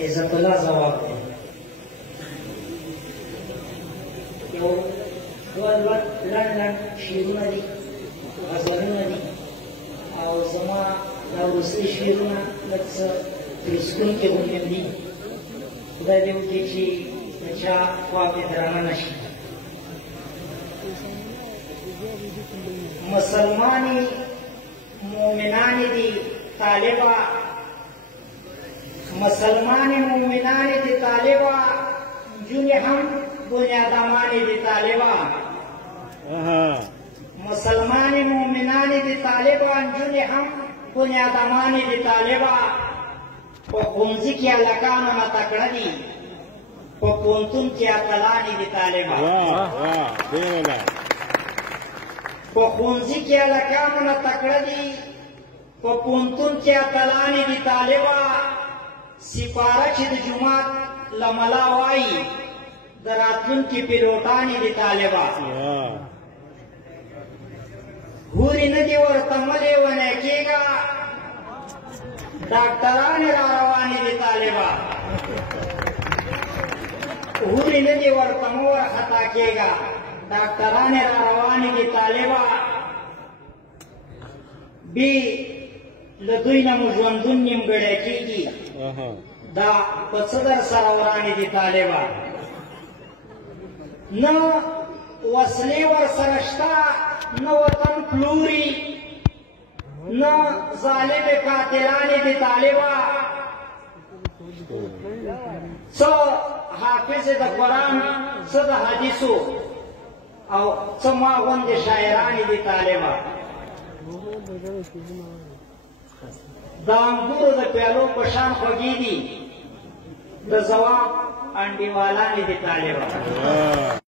عزت الله ځواب دی یو دوه لنډ شعرونه دي غزلونه دي او زما دا وروستي شعرونه لږ څه ترسکونکي غوندې دي خدای دې وکړي چې د چا خوا پې درانه نه شي مسلمانې مؤمنانې دي طالبه مسلمانې مؤمنانې دي طالبه نجونې هم بنیادمانې دي طالبه مسلمانې مؤمنانې دي طالبه نجونې هم بنیادمانې دي طالبه په ښوونځي کې هلکانو نه تکړه دي په پوهنتون کې اتلانې دي طالبه په ښوونځي کې هلکانو نه تکړه دي په پوهنتون کې اتلانې دي طالبه سپاره چې د جومات له ملا وایي د راتلونکي پیلوټانې دي طالبه هورې نه دي ورته ملې ونې کېږه ډاکټرانې را روانې دي طالبه هورې نه دي ورته مه ورخطا کېږه ډاکټرانې را روانې دي طالبه بې له دوی نه مو ژوندون نیمګړی کېږي دا په څه در سره ورانې دي طالبه نه وسلې ورسره شته نه وطن پلوري نه ظالمې قاتلانې دي طالبه څه حافظې د قرآن څه د حدیثو او څه ما غوندې شاعرانې دي طالبه د انګورو د پیالو په شان خوږې دي د ځواب انډیوالانې دي طالبه